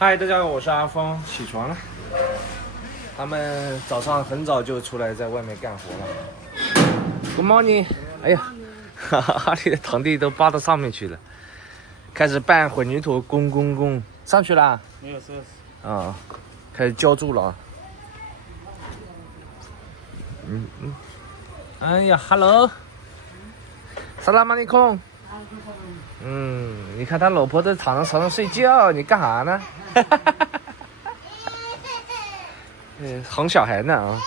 嗨，大家好，我是阿峰，起床了。他们早上很早就出来在外面干活了。Good morning。哎呀，阿里的堂弟都扒到上面去了，开始拌混凝土，攻上去了。没有，是。啊，开始浇筑了啊。哎呀 ，Hello， 萨拉马尼控。你看他老婆在躺在床上睡觉，你干啥呢？哄小孩呢啊！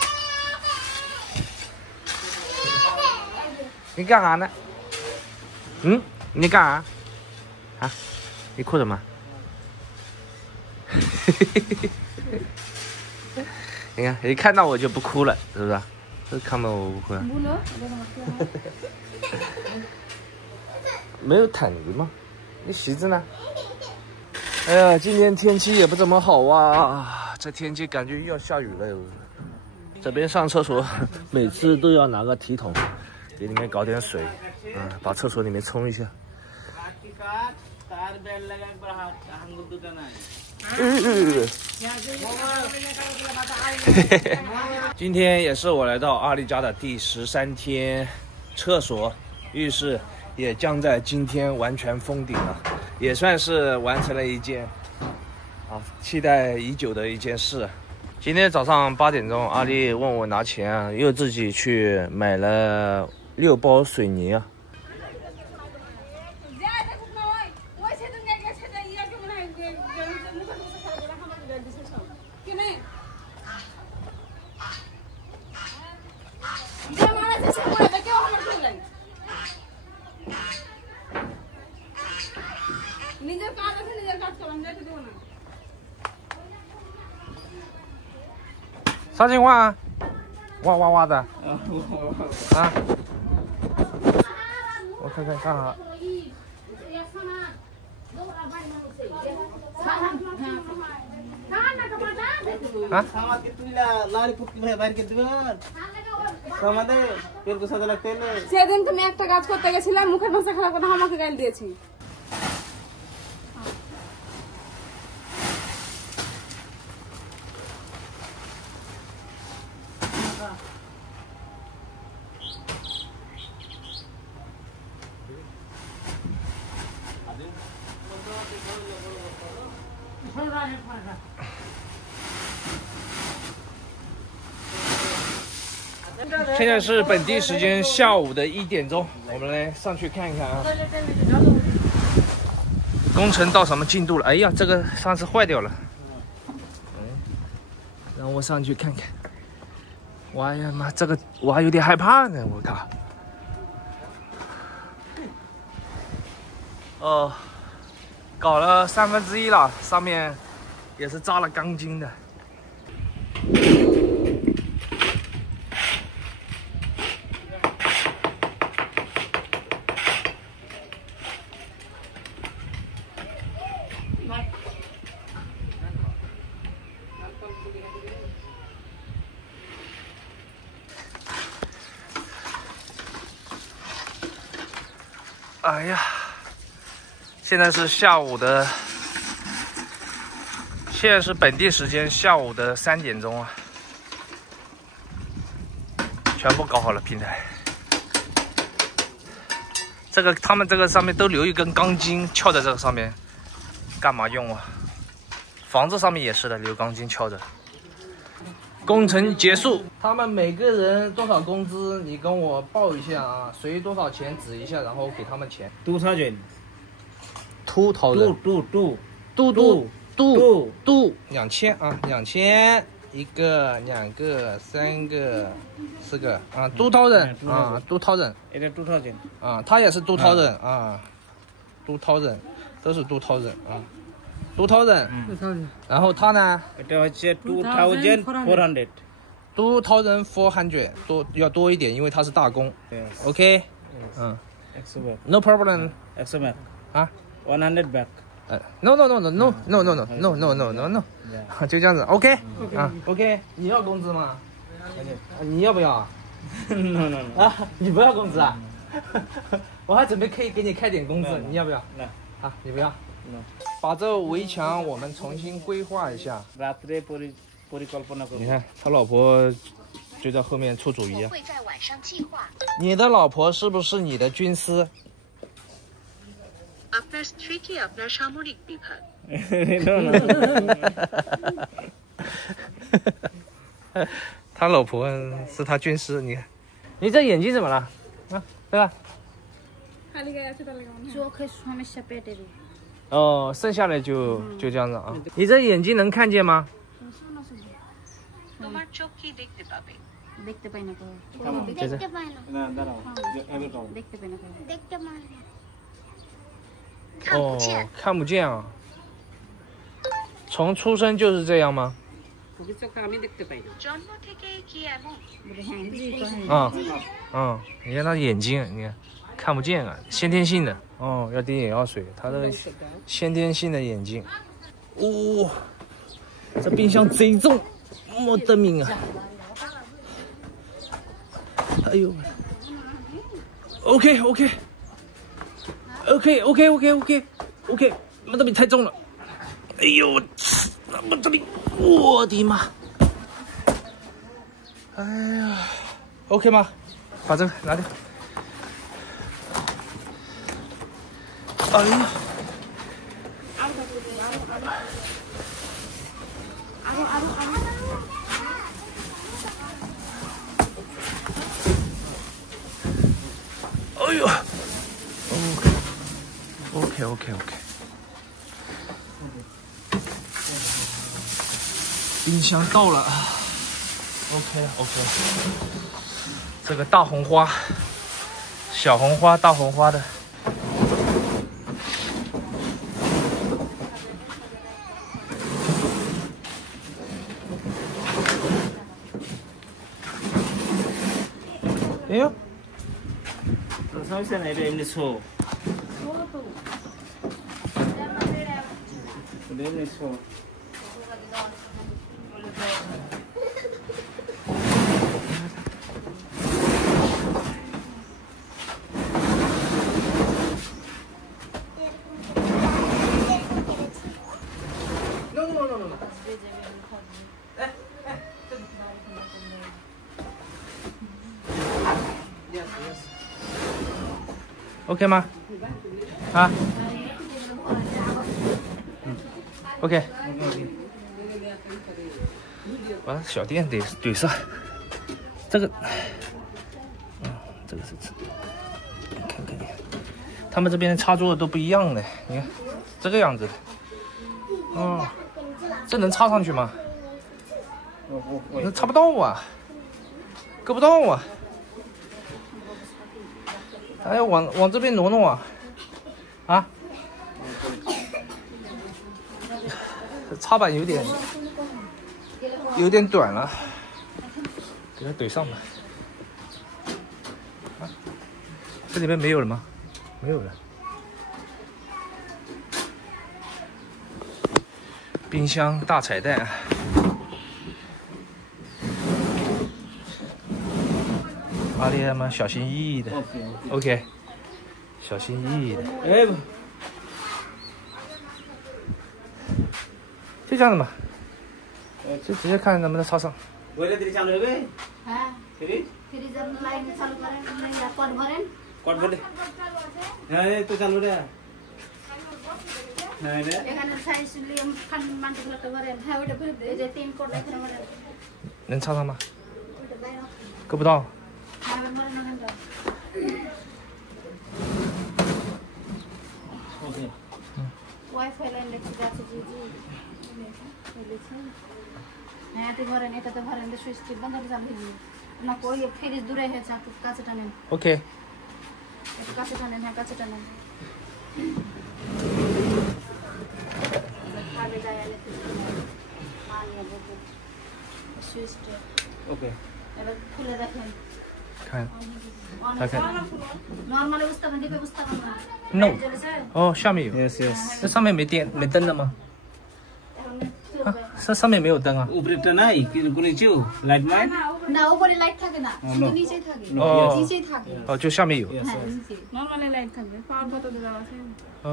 你干啥呢？你干啥？啊？你哭什么？你看，一看到我就不哭了，是不是？这看到我不哭了。没有毯子吗？你席子呢？哎呀，今天天气也不怎么好啊，这天气感觉又要下雨了。这边上厕所每次都要拿个提桶，给里面搞点水，把厕所里面冲一下。今天也是我来到阿丽家的第13天，厕所、浴室也将在今天完全封顶了，也算是完成了一件期待已久的一件事。今天早上8点钟，阿丽问我拿钱，又自己去买了6包水泥啊。啥情况啊？哇哇哇的！啊！我看看干啥？সেদিন তুমি একটা কাজ করতে গেছিলে, মুখের ভাষা খারাপ করে আমাকে গাল দিয়েছি।现在是本地时间下午的1点钟，我们来上去看一看啊。工程到什么进度了？哎呀，这个上次坏掉了。让我上去看看。哇呀妈，这个我还有点害怕呢，我靠。搞了1/3了，上面也是扎了钢筋的。哎呀，现在是本地时间下午的3点钟啊，全部搞好了平台。他们这个上面都留一根钢筋翘在这个上面，干嘛用啊？房子上面也是的，留钢筋翘着。工程结束，他们每个人多少工资，你跟我报一下啊，谁多少钱指一下，然后给他们钱。2000。2000啊，2000，一个、2个、3个、4个啊，2000啊，2000。这个2000啊，他也是2000啊，2000都是2000啊，2000。然后他呢？这是2400。2400要多一点，因为他是大工。OK。No problem。啊 100 back。No， 就这样子 ，OK 啊 ，OK， 你要工资吗？你要不要？No。啊，你不要工资啊？我还准备可以给你开点工资，你要不要？啊，你不要把这围墙我们重新规划一下。 রাত্রে পরিকল্পনা করব 你看他老婆就在后面出主意啊。会在晚上计划。你的老婆是不是你的军师？ আপনার স্ত্রী কি আপনার সামরিক বিভাগ? No, no. 他老婆是他军师，你看，你这眼睛怎么了？啊，对吧？ খালি গায়ে আছে তাহলে কেমন হয়? চোখের সমস্যা পেটের 哦，剩下来就这样子啊。你这眼睛能看见吗？ তোমার চোখ কি দেখতে পাবে? দেখতে পাই না这是 দেখতে পাই না না দাঁড়াও এবার দাও দেখতে পাই না দেখতে পাই না 看不见。哦，看不见啊。从出生就是这样吗？ ওকে চোখ আমি দেখতে পাই না। জন্ম থেকেই কি এমন? হ্যাঁ জি করেন 啊，你看他眼睛，你看看不见啊，先天性的哦，要滴眼药水，他的先天性的眼睛。哦，这冰箱贼重，没得命啊！哎呦 ，OK，没得命，太重了。哎呦，没得命，我的妈！哎呀 ，OK 吗？把这个拿掉。哎呀！哎呦 ，OK，冰箱到了 ，OK，这个大红花、小红花、大红花的。 哎呦， সমস্যা নাই এটা এমনি শো এমনি শো OK 吗？啊，OK。把小电怼上。这个，这个是，看看，他们这边插座都不一样的，你看这个样子。哦，这能插上去吗？那插不到啊，够不到啊。 哎，往这边挪啊！啊，插板有点短了，给它怼上吧。啊，这里面没有了吗？没有了。冰箱大彩蛋。 阿丽他妈小心翼翼的 ，OK， 小心翼翼的，哎，就这样子嘛，就直接看能不能插上。 ওইটা দিলে চালু হবে হ্যাঁ ফ্রিজ ফ্রিজের লাইন চালু করেন কট ভরেন কট বলে হ্যাঁ এই তো চালু রে হ্যাঁ রে এখানে সাইজ লিয়াম খান মানগুলো তো ভরেন হ্যাঁ ওটা ভরে এই যে তিন কোট এখানে ভরেন 能插上吗？ ওটা বাইরে 够不到。 হ্যাঁ ভরেন না কেন ওকে ওয়াইফাই লাইন দেখতে যাচ্ছে জি জি লিখেছেন হ্যাঁ এতে ভরেন এটাতে ভরেন সুইচ টিপ বন্ধ করে চালু দিন না কই ফ্রিজ দূরে হয়েছে আপনি কাছে টানেন OK， একটু কাছে টানেন হ্যাঁ কাছে টানেন আগে যায় পানি বলতে সুইচটা ওকে এবার খুলে দেখেন 看， অনেক নরমালি বুঝতে পারেন দিকে বুঝতে পারেন না No জ্বলেছে 哦，下面有， ইয়েস ইয়েস 这上面没灯的吗？ এখন 啊，这上面没有灯啊。 উপরেরটা নাই কিন্তু নিচেও লাইট নাই না উপরে লাইট থাকে না শুধু নিচেই থাকে哦 নিচেই থাকে 哦，就下面有。 হ্যাঁ নিচে নরমালি লাইট থাকবে পাওয়ার কত দেওয়া আছে哦，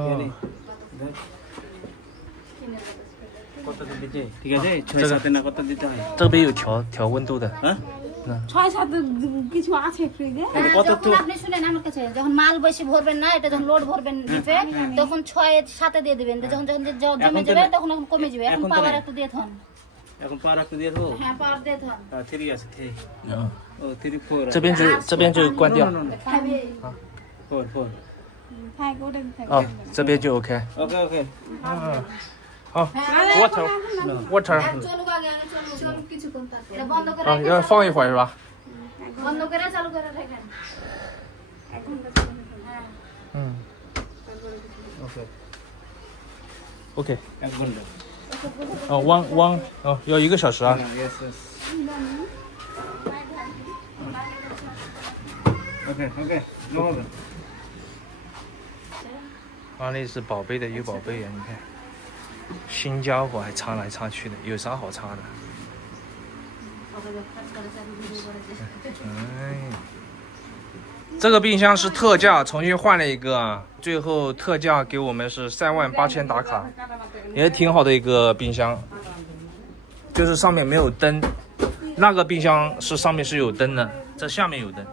কত দিতে ঠিক আছে 6-7 না কত দিতে হয় 这边有调温度的。 হ্যাঁ 6-7 কিছু আছে ফ্রিজে। যখন আপনি শুনেন আমার কাছে যখন মাল বেশি ভরবেন না এটা যখন লোড ভরবেন ডিপে তখন 6-7 দিয়ে দিবেন যখন জমে যাবে তখন কমে যাবে এখন পাওয়ার একটু দিয়ে থন এখন পাওয়ার একটু দিয়ে দাও হ্যাঁ পাওয়ার দিয়ে থন 3 আছে 3 ও 3 4 这边就关掉。 4 থাক ওটা থাক।哦，这边就 OK。 ওকে ওকে好，water。 চলো আগে চলো কিছু কোন তার এটা বন্ধ করে啊，要放一会儿是吧？ বন্ধ করে চালু করে রাখেন 1 ঘন্টা চলে যাবে। হ্যাঁ嗯 ওকে ，OK。 1 ঘন্টা哦，1哦，要1个小时啊。 yes yes ，OK OK， no problem。阿丽是宝贝的有宝贝呀，你看，新家伙还擦来擦去的，有啥好擦的？哎，这个冰箱是特价，重新换了一个，最后特价给我们是38000打卡，也挺好的一个冰箱，就是上面没有灯，那个冰箱是上面是有灯的，这下面有灯。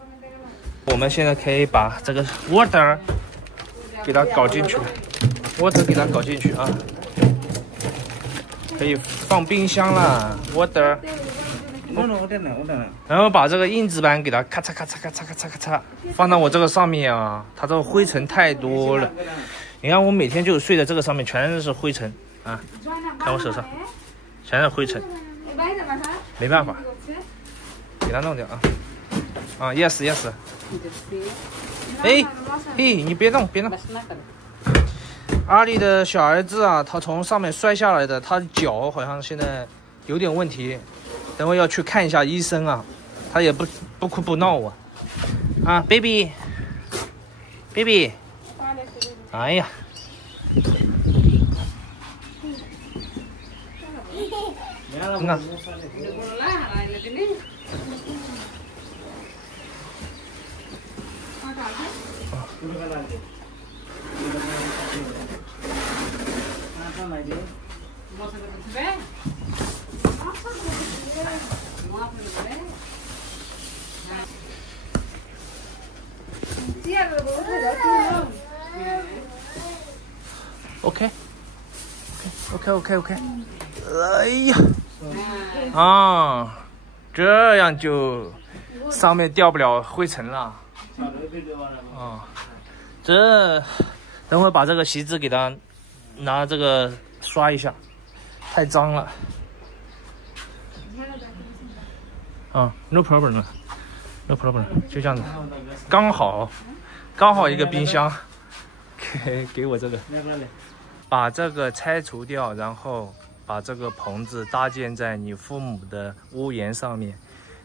我们现在可以把这个 water 给它搞进去 ，water 给它搞进去啊，可以放冰箱了 ，water。 我电脑。然后把这个硬纸板给它咔嚓咔嚓咔嚓咔嚓咔嚓放到我这个上面啊，它这个灰尘太多了。你看我每天就睡在这个上面，全是灰尘啊，看我手上全是灰尘，没办法，给它弄掉啊。啊 ，yes yes。哎嘿，你别动别动。阿丽的小儿子啊，他从上面摔下来的，他的脚好像现在有点问题。 等会要去看一下医生啊，他也不哭不闹啊，啊 ，baby， 哎呀，你看，OK，哎呀，啊，这样就上面掉不了灰尘了。啊，这等会把这个席子给它拿这个刷一下，太脏了。啊 ，no problem，no problem， 就这样子，刚好一个冰箱，给我这个。 把这个拆除掉，然后把这个棚子搭建在你父母的屋檐上面，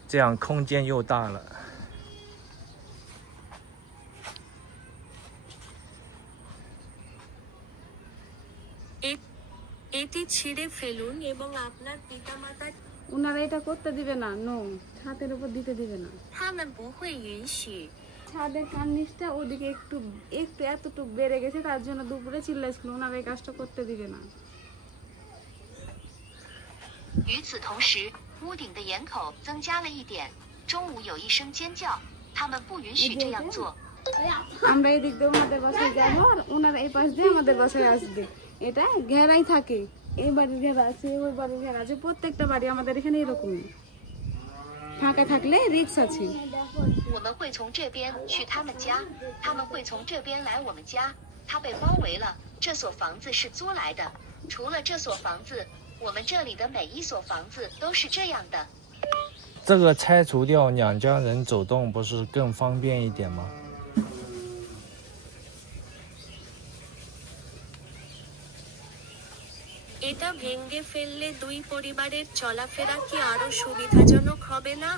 这样空间又大了。ওনারা এটা করতে দিবে না, নো, ছাদের উপর দিতে দিবে না। 他们不会允许。 ছাদের কার্নিশটা ওদিকে একটু এতটুকু বেড়ে গেছে, তার জন্য দুপুরে চিল্লাইছিল, ওনারা এই কাজটা করতে দিবে না।与此同时，屋顶的檐口增加了一点。中午有一声尖叫，他们不允许这样做。 আমরা এই দিক দিয়ে ওনাদের বাসায় যাবো আর ওনারা এই পাশ দিয়ে আমাদের বাসায় আসবে। এটা ঘেরাই থাকে, এই বাড়ির ঘেরা আছে, ওই বাড়ির ঘেরা আছে, প্রত্যেকটা বাড়ি আমাদের এখানে এরকমই। ফাঁকা থাকলে রিস্ক আছে। 我们会从这边去他们家，他们会从这边来我们家。他被包围了，这所房子是租来的。除了这所房子，我们这里的每一所房子都是这样的。这个拆除掉，两家人走动不是更方便一点吗？ এটা ভেঙে ফেললে দুই পরিবারের চলাফেরা কি আরো সুবিধাজনক হবে না?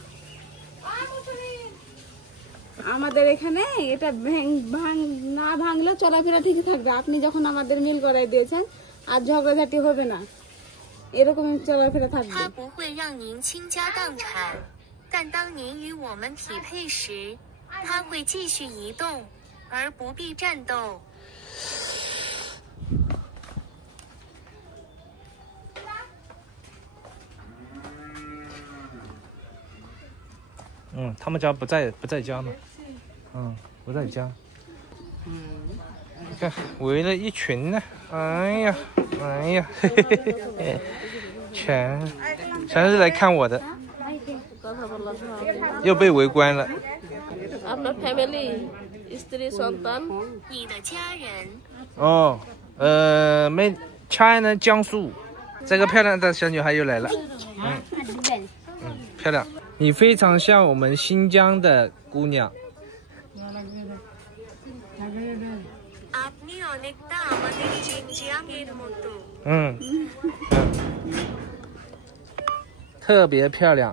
আমাদের এখানে এটা না ভাঙলে চলাফেরা ঠিকই থাকবে। আপনি যখন আমাদের মিল করাই দিয়েছেন আর ঝগড়াঝাটি হবে না, এরকম চলাফেরা থাকবে। 它不会让您倾家荡产，但当您与我们匹配时，它会继续移动，而不必战斗。他们家不在家嘛，不在家。看围了一群呢，哎呀，嘿嘿嘿，全是来看我的，又被围观了。আপনার ফ্যামিলি স্ত্রী সন্তান 你的家人。哦，China 江苏，这个漂亮的小女孩又来了，漂亮，你非常像我们新疆的姑娘。 আপনি অনেকটা আমাদের জিনজিয়াং এর মতো।特别漂亮。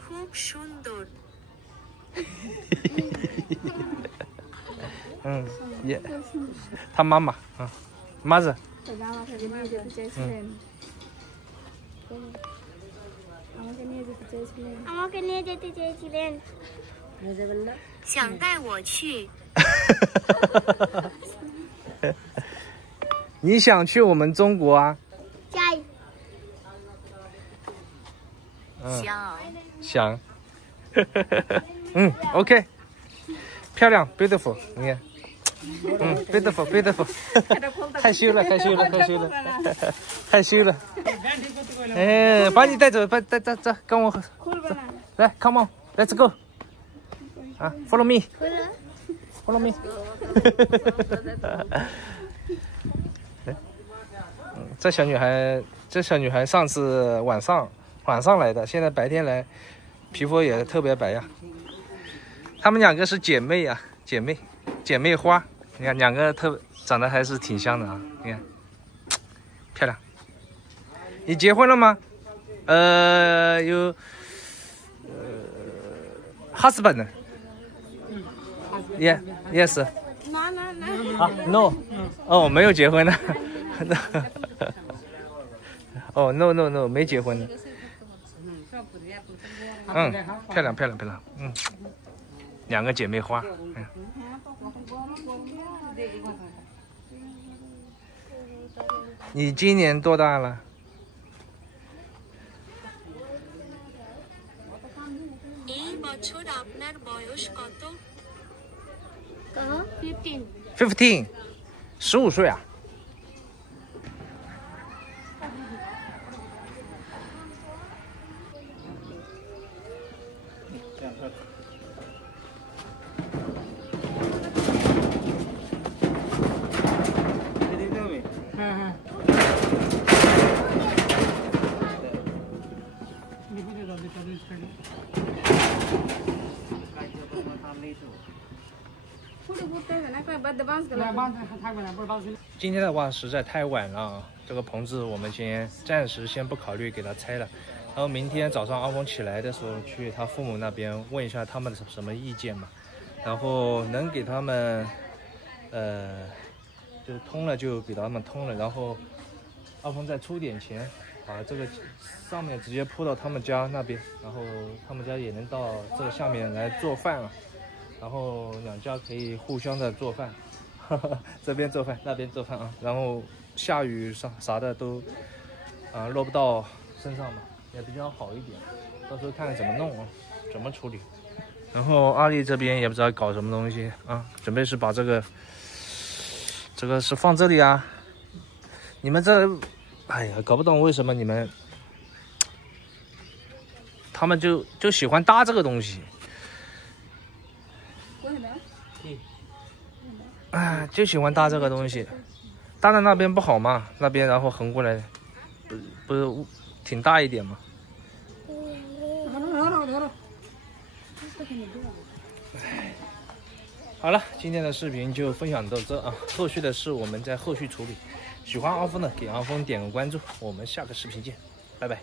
খুব সুন্দর।也，他妈妈，mother。 আমাকে নিয়ে যেতে চেয়েছিলেন想带我去。你想去我们中国啊？ চাই 想。OK， 漂亮 ，beautiful， 你看，beautiful， 害羞了，害羞了。哎，把你带走，走，跟我来 ，come on，let's go。啊 ，follow me，follow me。这小女孩上次晚上来的，现在白天来，皮肤也特别白呀。她们两个是姐妹呀，姐妹花。你看两个长得还是挺像的啊，你看，漂亮。你结婚了吗？有husband。Yes。啊 ，No。哦，没有结婚呢。哦 ，No， 没结婚呢。漂亮。两个姐妹花。你今年多大了？ এই বছর আপনার বয়স কত? 15， 15岁啊。今天的话实在太晚了啊，这个棚子我们暂时先不考虑给它拆了，然后明天早上阿峰起来的时候去他父母那边问一下他们的什么意见嘛，然后能给他们就通了就给他们通了，然后阿峰再出点钱把这个上面直接铺到他们家那边，然后他们家也能到这个下面来做饭了，然后两家可以互相的做饭。 这边做饭，那边做饭啊，然后下雨啥的都落不到身上嘛，也比较好一点。到时候看看怎么弄啊，怎么处理。然后阿丽这边也不知道搞什么东西啊，准备是把这个是放这里啊。你们这，哎呀，搞不懂为什么他们就喜欢搭这个东西。 哎，就喜欢搭这个东西，搭在那边不好嘛？那边然后横过来，不是挺大一点吗？好了，今天的视频就分享到这啊，后续的事我们再后续处理。喜欢阿峰的给阿峰点个关注，我们下个视频见，拜拜。